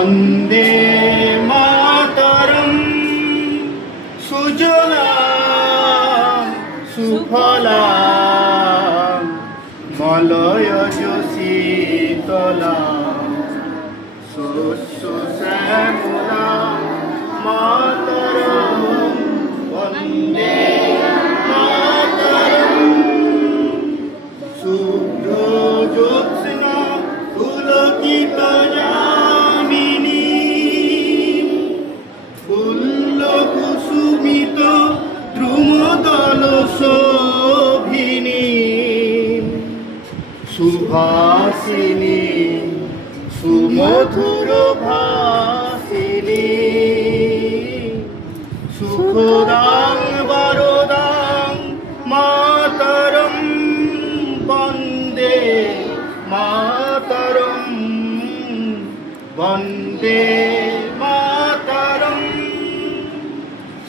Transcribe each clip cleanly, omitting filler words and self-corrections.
বন্দে মাতরম সুজলাং সুফলাং মলয়জ শীতলাং শস্য শ্যামলাং মাতরম বন্দে মাতরম শুভ্র জ্যোৎস্না পুলকিত যামিনী ফুল্ল কুসুমিত দ্রুমদল শোভিনী সুভাসিনী সুমধুর ভাসিনী সুখদাং বরদাং মাতরম বন্দে মাতরম বন্দে মাতরম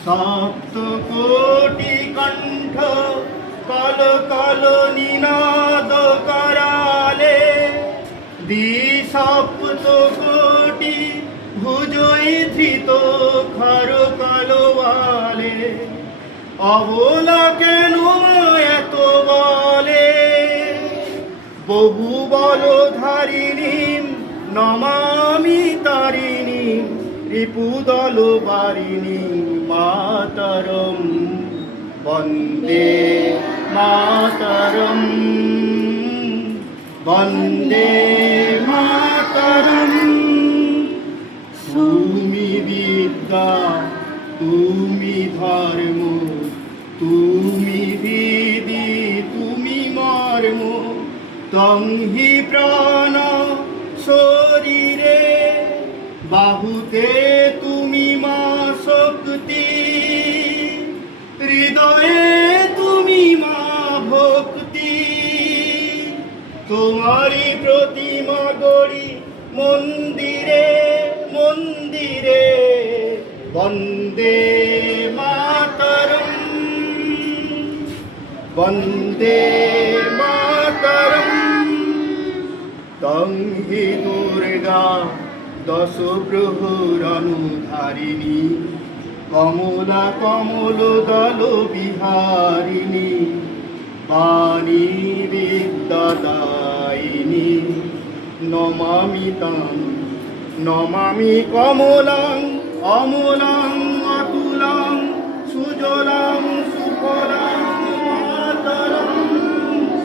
সপ্ত কোটি কণ্ঠ কল কল নিনাদ করালে দ্বিসপ্ত কোটি ভুজই ধৃত খর কলওয়ালে অবলা কেন এত বলে বহু বল ধারিণী নমামি তারিণী রিপুদল বারিণী মাতরম বন্দে মাতরম বন্দে মাতরম তুমি বিদ্যা তুমি ধর্ম তুমি বিধি তুমি মর্ম তং হি প্রাণ শরীরে বাহুতে তুমি মা শক্তি হৃদয়ে তুমি মা ভক্তি তোমারি প্রতিমা গড়ি মন্দিরে মন্দিরে বন্দে মাতরম বন্দে মাতরম তং হি দুর্গা দশ প্রহরনুধারিণী কমলা কমল দল বিহারিণী বাণী বিদ্যাদায়িনী নমামি তাং নমামি কমলাং অমলাং অতুলাং সুজলাং সুফলাং মাতরম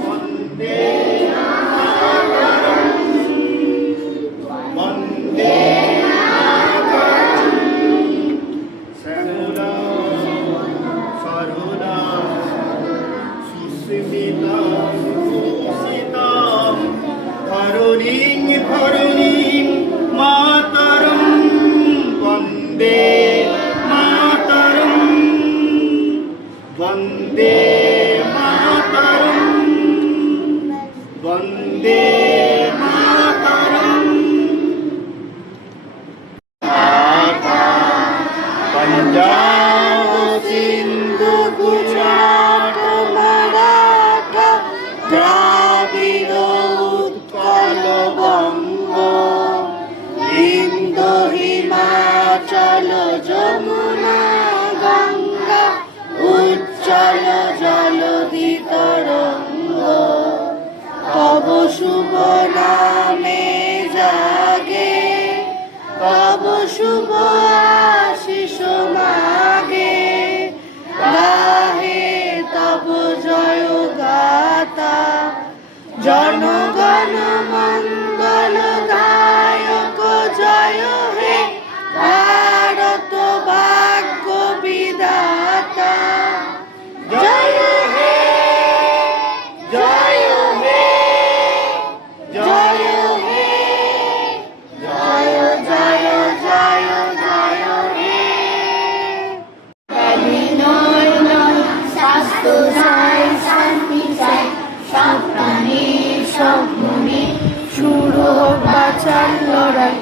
বন্দে মাতরম বন্দে মাতরম শ্যামলা সরলা সুস্মিতা সুসিতা ধরণীং ধরণীং মাতরম বন্দে মাতরম বন্দে মাতরম বন্দে মাতরম পঞ্জাব সিন্ধু গুজরাট মারাঠা দ্রাবিড় উৎকল বঙ্গ বিন্দ হিমাচল যমুনা গঙ্গা উজ্জ্বল জলধি তরঙ্গ তব শুভ নামে জাগে তব শুভ আশিস মাগে গাহে তব জয় গাতা জনগণ মঙ্গল গায়ক জয় হে ভারত ভাগ্য বিধাতা জয় হে জয় হে জয় হে জয় জয় জয় জয় হে নয় নয় স্বাস্থ্য চাই শান্তি চাই সব প্রাণীর সব মনে শুরু হোক বাঁচার লড়াই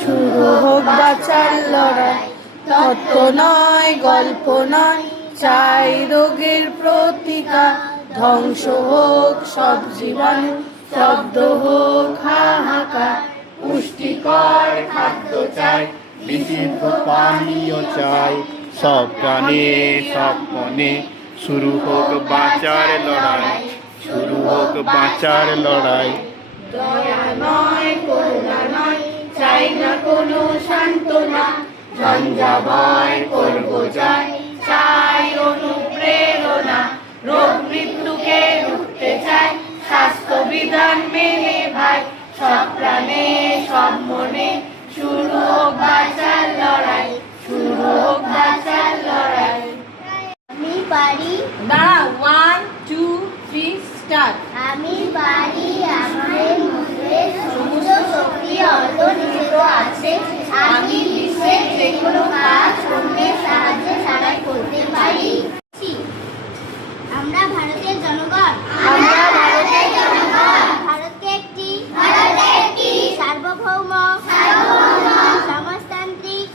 শুরু হোক বাঁচার লড়াই তত্ত্ব নয় গল্প নয় চাই রোগের প্রতিকার ধ্বংস হোক সব জীবন স্তব্ধ হোক হাহাকার পুষ্টি পুষ্টিকর খাদ্য চাই, বিশুদ্ধ পানীয় চাই। সব প্রাণে সব মনে শুরু হোক বাঁচার লড়াই, শুরু হোক বাঁচার লড়াই। দয়া নয় করুণা নয়, চাই না কোনো সান্ত্বনা, ঝঞ্ঝা ভয় করবো জয়, চাই অনুপ্রেরণা। রোগ মৃত্যুকে রুখতে চাই, স্বাস্থ্য বিধান মেনে ভাই। সব প্রাণে সব মনে শুরু হোক বাঁচার লড়াই, শুরু হোক বাঁচার লড়াই। আমি পারি, দাঁড়া, 1 2 3 স্টার্ট। আমি পারি, আমাদের মধ্যে সমস্ত শক্তি অন্তর্নিহিত আছে। আমি বিশ্বের যে কোনো কাজ অন্যের সাহায্য ছাড়াই করতে পারি। আমরা ভারতের জনগণ, আমরা ভারতের জনগণ, ভারতকে একটি সার্বভৌম সমাজতান্ত্রিক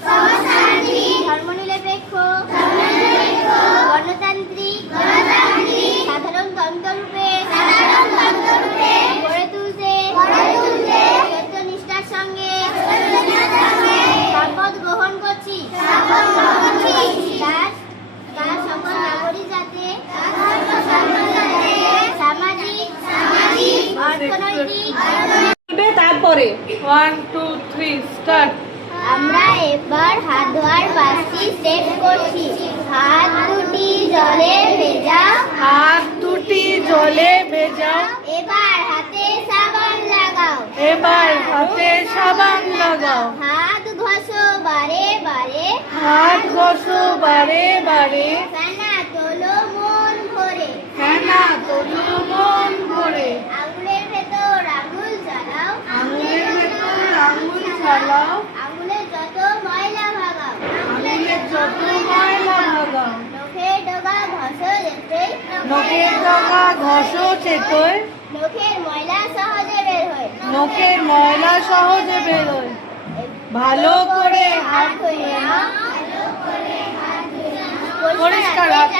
ধর্মনিরপেক্ষ গণতান্ত্রিক সাধারণতন্ত্ররূপে গড়ে তুলতে সত্যনিষ্ঠার সঙ্গে শপথ গ্রহণ করছি। তার সকল নাগরিক যাতে সামাজিক অর্থনৈতিক। তারপরে 1 2 3 স্টার্ট। আমরা এবার হাত ধোয়ার পাঁচটি স্টেপ করছি। হাত দুটি জলে ভেজা, হাত দুটি জলে ভেজাও, এবার হাতে সাবান লাগাও, এবার হাতে সাবান লাগাও। হাত ঘষো বারে বারে, হাত ঘষো বারে বারে, ফেনা তোলো মন ভরে, ফেনা তোলো মন ভরে। আঙুলের ভেতর আঙুল জ্বালাও, আঙুলের ভেতর আঙুল চালাও, আঙুলের যত ময়লা ভাগাও, আঙুলের যত ময়লা ভাগাও। নখের ডগা ঘষো যেতেই, নখের ডগা ঘষো চেতোয়, নখের ময়লা সহজে বের হয়। নখের ময়লা সহজে বেরোয়। ভালো করে হাত ধুয়ে নাও, পরিষ্কার হাত